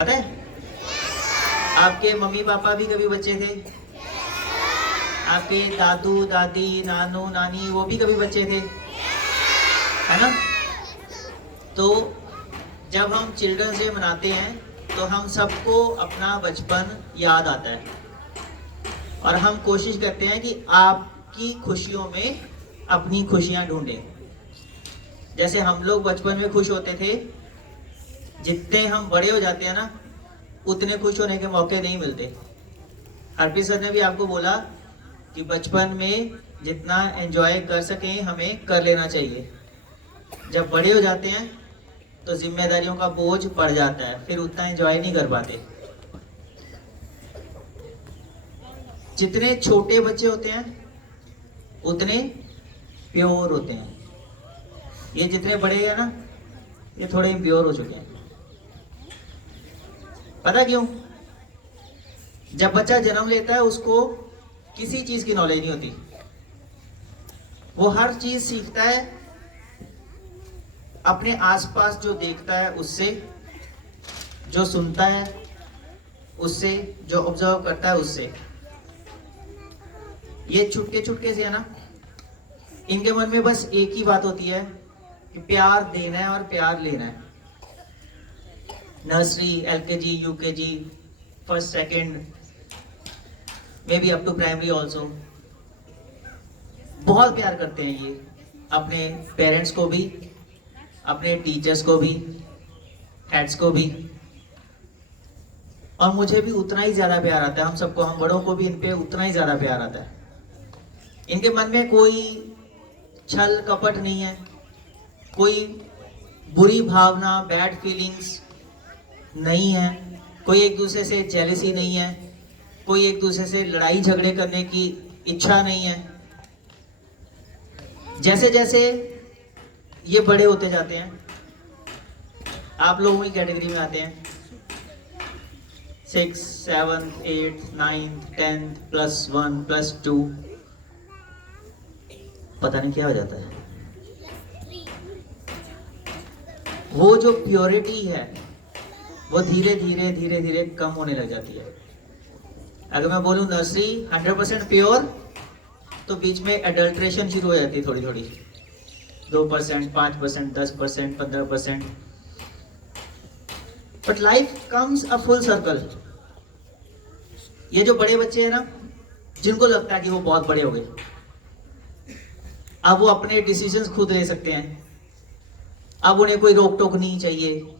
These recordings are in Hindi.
पता है आपके मम्मी पापा भी कभी बच्चे थे, आपके दादू दादी नानू नानी वो भी कभी बच्चे थे, है ना। तो जब हम चिल्ड्रंस डे मनाते हैं तो हम सबको अपना बचपन याद आता है और हम कोशिश करते हैं कि आपकी खुशियों में अपनी खुशियां ढूंढें। जैसे हम लोग बचपन में खुश होते थे, जितने हम बड़े हो जाते हैं ना उतने खुश होने के मौके नहीं मिलते। हरप्रीत सर ने भी आपको बोला कि बचपन में जितना एंजॉय कर सकें हमें कर लेना चाहिए। जब बड़े हो जाते हैं तो जिम्मेदारियों का बोझ पड़ जाता है, फिर उतना एंजॉय नहीं कर पाते। जितने छोटे बच्चे होते हैं उतने प्योर होते हैं। ये जितने बड़े हैं ना ये थोड़े इम्प्योर हो चुके हैं। पता क्यों? जब बच्चा जन्म लेता है उसको किसी चीज की नॉलेज नहीं होती। वो हर चीज सीखता है अपने आसपास जो देखता है उससे, जो सुनता है उससे, जो ऑब्जर्व करता है उससे। ये छुटके छुटके से है ना, इनके मन में बस एक ही बात होती है कि प्यार देना है और प्यार लेना है। Nursery, LKG, UKG, first second, may be up to primary also, बहुत प्यार करते हैं ये अपने पेरेंट्स को भी, अपने टीचर्स को भी, हेड्स को भी। और मुझे भी उतना ही ज्यादा प्यार आता है, हम सबको, हम बड़ों को भी इन पे उतना ही ज्यादा प्यार आता है। इनके मन में कोई छल कपट नहीं है, कोई बुरी भावना, बैड फीलिंग्स नहीं है, कोई एक दूसरे से जेलसी नहीं है, कोई एक दूसरे से लड़ाई झगड़े करने की इच्छा नहीं है। जैसे जैसे ये बड़े होते जाते हैं, आप लोगों की कैटेगरी में आते हैं, 6, 7, 8, 9, 10 +1 +2, पता नहीं क्या हो जाता है। वो जो प्योरिटी है वो धीरे धीरे धीरे धीरे कम होने लग जाती है। अगर मैं बोलूं नर्सरी 100% प्योर, तो बीच में एडल्ट्रेशन शुरू हो जाती है थोड़ी थोड़ी, 2%, 5%, 10%, 15%। But life comes a full circle. ये जो बड़े बच्चे हैं ना, जिनको लगता है कि वो बहुत बड़े हो गए, अब वो अपने डिसीजंस खुद ले सकते हैं, अब उन्हें कोई रोक टोक नहीं चाहिए।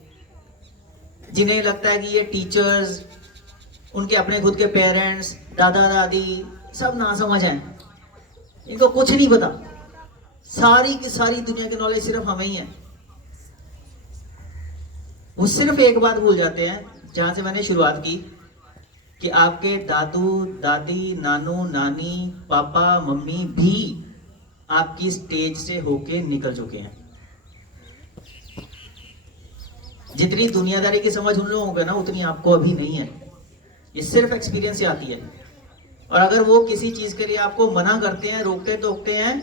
जिन्हें लगता है कि ये टीचर्स, उनके अपने खुद के पेरेंट्स, दादा दादी सब नासमझ हैं, इनको कुछ नहीं पता, सारी की सारी दुनिया की नॉलेज सिर्फ हमें ही है। वो सिर्फ एक बात भूल जाते हैं जहां से मैंने शुरुआत की, कि आपके दादू दादी, नानू नानी, पापा मम्मी भी आपकी स्टेज से होके निकल चुके हैं। जितनी दुनियादारी की समझ उन लोगों को है ना, उतनी आपको अभी नहीं है। ये सिर्फ एक्सपीरियंस से आती है। और अगर वो किसी चीज के लिए आपको मना करते हैं, रोकते टोकते हैं,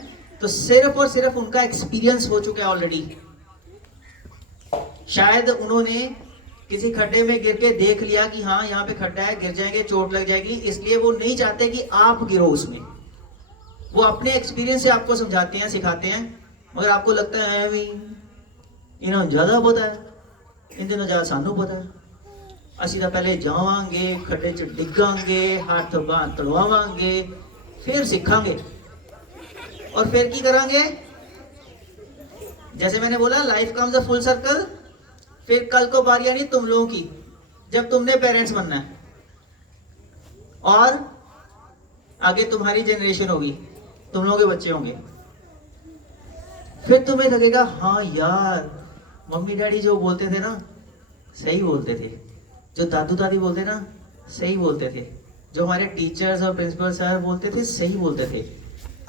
तो सिर्फ और सिर्फ उनका एक्सपीरियंस हो चुका है ऑलरेडी। शायद उन्होंने किसी खड्डे में गिर के देख लिया कि हाँ यहाँ पे खड्डा है, गिर जाएंगे, चोट लग जाएगी, इसलिए वो नहीं चाहते कि आप गिरो उसमें। वो अपने एक्सपीरियंस से आपको समझाते हैं, सिखाते हैं, मगर आपको लगता है इन्होंने ज्यादा पता है, इन्हें ज्यादा सानू पता है, ਅਸੀਂ ਤਾਂ ਪਹਿਲੇ ਜਾਵਾਂਗੇ, खड्डे च डिगांगे, हाथ बांह तड़वावांगे, फिर सीखांगे। और फिर की करांगे? जैसे मैंने बोला, life comes a full circle. फिर कल को बारी आनी तुम लोगों की, जब तुमने पेरेंट्स बनना है और आगे तुम्हारी जनरेशन होगी, तुम लोगों के बच्चे होंगे। फिर तुम्हें लगेगा हाँ यार, मम्मी डैडी जो बोलते थे ना सही बोलते थे, जो दादू दादी बोलते ना सही बोलते थे, जो हमारे टीचर्स और प्रिंसिपल सर बोलते थे सही बोलते थे।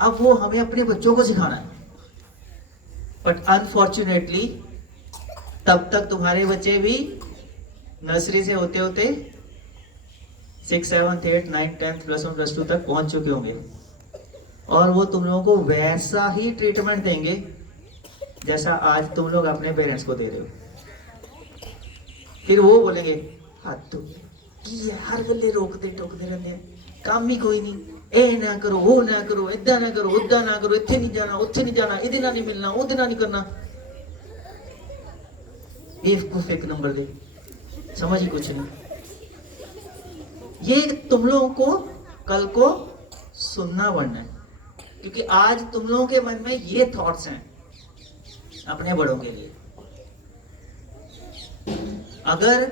अब वो हमें अपने बच्चों को सिखाना है। बट अनफॉर्चुनेटली तब तक तुम्हारे बच्चे भी नर्सरी से होते होते 6, 7, 8, 9, 10 +1 +2 तक पहुंच चुके होंगे, और वो तुम लोगों को वैसा ही ट्रीटमेंट देंगे जैसा आज तुम लोग अपने पेरेंट्स को दे रहे हो। फिर वो बोलेंगे ਹੱਦ ਹੋ ਗਈ ਕੀ ਹੈ ਹਰ ਵੇਲੇ ਰੋਕਦੇ ਟੋਕਦੇ ਰਹਿੰਦੇ ਆ ਕੰਮ ਹੀ ਕੋਈ ਨਹੀਂ ਇਹ ਨਾ ਕਰੋ ਉਹ ਨਾ ਕਰੋ ਇਦਾਂ ਨਾ ਕਰੋ ਉਦਾਂ ਨਾ ਕਰੋ ਇੱਥੇ ਨਹੀਂ ਜਾਣਾ ਉੱਥੇ ਨਹੀਂ ਜਾਣਾ ਇਹਦੇ ਨਾਲ ਨਹੀਂ ਮਿਲਣਾ ਉਹਦੇ ਨਾਲ नहीं करना बेवकूफ एक नंबर दे समझ ही कुछ नहीं ये तुम लोगों को कल को सुनना पड़ना है क्योंकि आज तुम लोगों के मन में ये थॉट्स हैं अपने बड़ों के लिए अगर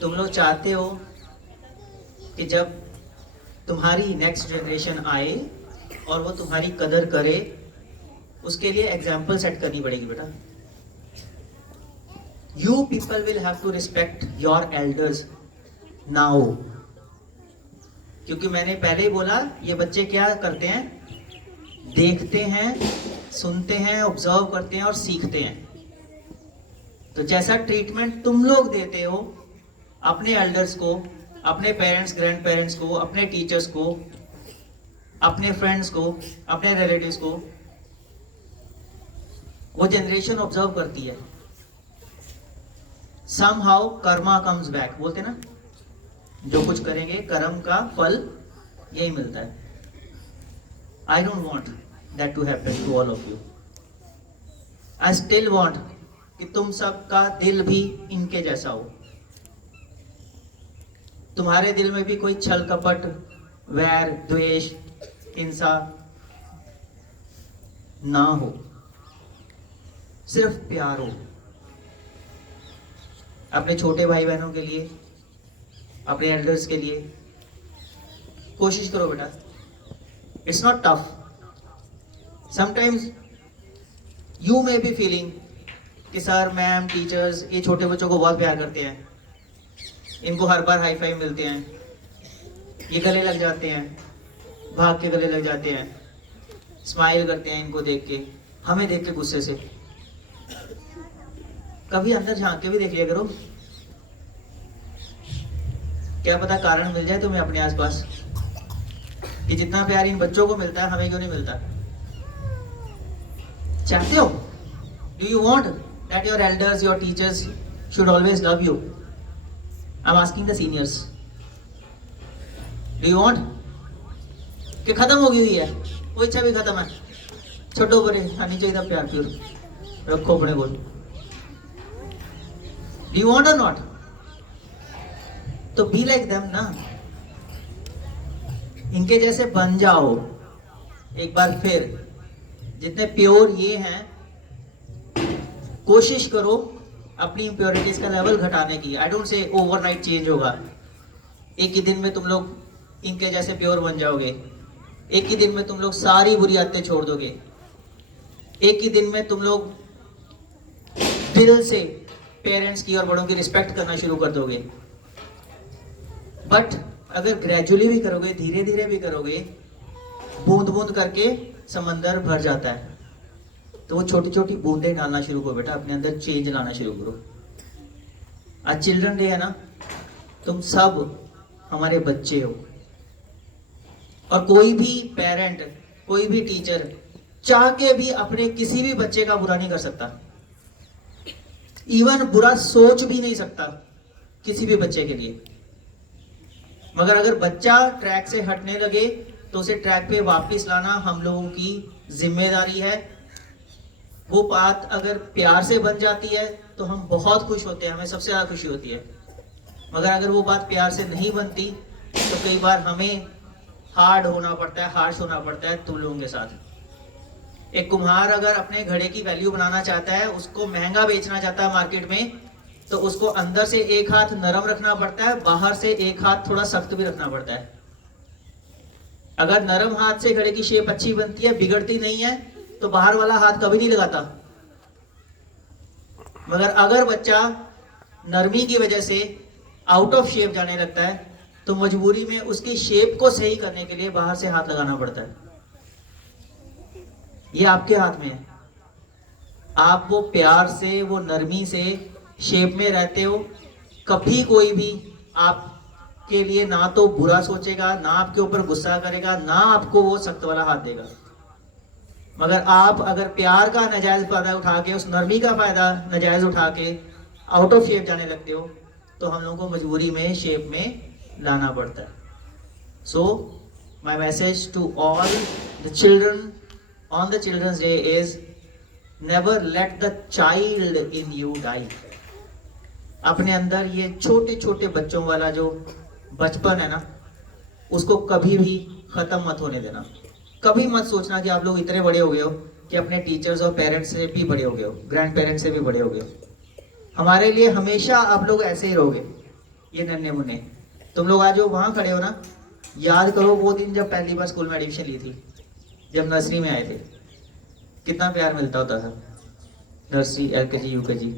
तुम लोग चाहते हो कि जब तुम्हारी नेक्स्ट जनरेशन आए और वो तुम्हारी कदर करे उसके लिए एग्जाम्पल सेट करनी पड़ेगी बेटा You people will have to respect your elders now. क्योंकि मैंने पहले ही बोला ये बच्चे क्या करते हैं देखते हैं सुनते हैं ऑब्जर्व करते हैं और सीखते हैं तो जैसा ट्रीटमेंट तुम लोग देते हो अपने एल्डर्स को अपने पेरेंट्स ग्रैंड पेरेंट्स को अपने टीचर्स को अपने फ्रेंड्स को अपने रिलेटिव्स को वो जनरेशन ऑब्जर्व करती है somehow karma comes back बोलते ना जो कुछ करेंगे कर्म का फल यही मिलता है I don't want that to happen to all of you I still want कि तुम सबका दिल भी इनके जैसा हो तुम्हारे दिल में भी कोई छल कपट वैर द्वेष हिंसा ना हो सिर्फ प्यार हो अपने छोटे भाई बहनों के लिए अपने एल्डर्स के लिए कोशिश करो बेटा it's not tough sometimes you may be feeling कि सर मैम टीचर्स ये छोटे बच्चों को बहुत प्यार करते हैं इनको हर बार हाई फाइव मिलते हैं ये गले लग जाते हैं भाग के गले लग जाते हैं स्माइल करते हैं इनको देख के हमें देख के गुस्से से कभी अंदर झांक के भी देख लिया करो क्या पता कारण मिल जाए तुम्हें अपने आसपास कि जितना प्यार इन बच्चों को मिलता है हमें क्यों नहीं मिलता चाहते हो do you want that your elders your teachers should always love you I am asking the seniors do you want कि खत्म हो गई हुई है वो इच्छा भी खत्म है छोटो बड़े आनी चाहिए प्यार प्यूर रखो अपने बोल Do you want or not? तो be like them ना इनके जैसे बन जाओ एक बार फिर जितने प्योर ये हैं कोशिश करो अपनी इम्प्योरिटीज का लेवल घटाने की I don't say overnight change होगा एक ही दिन में तुम लोग इनके जैसे प्योर बन जाओगे एक ही दिन में तुम लोग सारी बुरी आदतें छोड़ दोगे एक ही दिन में तुम लोग दिल से पेरेंट्स की और बड़ों की रिस्पेक्ट करना शुरू कर दोगे बट अगर ग्रेजुअली भी करोगे धीरे धीरे भी करोगे बूंद बूंद करके समंदर भर जाता है तो वो छोटी छोटी बूंदें डालना शुरू करो बेटा अपने अंदर चेंज लाना शुरू करो आज चिल्ड्रन डे है ना तुम सब हमारे बच्चे हो और कोई भी पेरेंट कोई भी टीचर चाह के भी अपने किसी भी बच्चे का बुरा नहीं कर सकता इवन बुरा सोच भी नहीं सकता किसी भी बच्चे के लिए मगर अगर बच्चा ट्रैक से हटने लगे तो उसे ट्रैक पे वापस लाना हम लोगों की जिम्मेदारी है वो बात अगर प्यार से बन जाती है तो हम बहुत खुश होते हैं हमें सबसे ज्यादा खुशी होती है मगर अगर वो बात प्यार से नहीं बनती तो कई बार हमें हार्ड होना पड़ता है हार्श होना पड़ता है तुम लोगों के साथ एक कुम्हार अगर अपने घड़े की वैल्यू बनाना चाहता है उसको महंगा बेचना चाहता है मार्केट में तो उसको अंदर से एक हाथ नरम रखना पड़ता है बाहर से एक हाथ थोड़ा सख्त भी रखना पड़ता है अगर नरम हाथ से घड़े की शेप अच्छी बनती है बिगड़ती नहीं है तो बाहर वाला हाथ कभी नहीं लगाता मगर अगर बच्चा नरमी की वजह से आउट ऑफ शेप जाने लगता है तो मजबूरी में उसकी शेप को सही करने के लिए बाहर से हाथ लगाना पड़ता है ये आपके हाथ में है आप वो प्यार से वो नरमी से शेप में रहते हो कभी कोई भी आपके लिए ना तो बुरा सोचेगा ना आपके ऊपर गुस्सा करेगा ना आपको वो सख्त वाला हाथ देगा मगर आप अगर प्यार का नाजायज फायदा उठा के उस नरमी का फायदा नाजायज उठा के आउट ऑफ शेप जाने लगते हो तो हम लोगों को मजबूरी में शेप में लाना पड़ता है. So my message to all the children on the children's day is never let the child in you die. अपने अंदर ये छोटे छोटे बच्चों वाला जो बचपन है ना, उसको कभी भी खत्म मत होने देना. कभी मत सोचना कि आप लोग इतने बड़े हो गए हो कि अपने टीचर्स और पेरेंट्स से भी बड़े हो गए हो, ग्रैंड पेरेंट्स से भी बड़े हो गए हो. हमारे लिए हमेशा आप लोग ऐसे ही रहोगे, ये नन्हे मुन्ने. तुम लोग आज जो वहां खड़े हो ना, याद करो वो दिन जब पहली बार स्कूल में एडमिशन ली थी, जब नर्सरी में आए थे, कितना प्यार मिलता होता था. नर्सरी, LKG, UKG,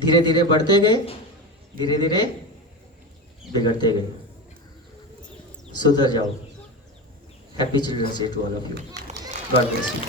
धीरे धीरे बढ़ते गए, धीरे धीरे बिगड़ते गए. सुधर जाओ. Happy children's day to all of you. God bless you.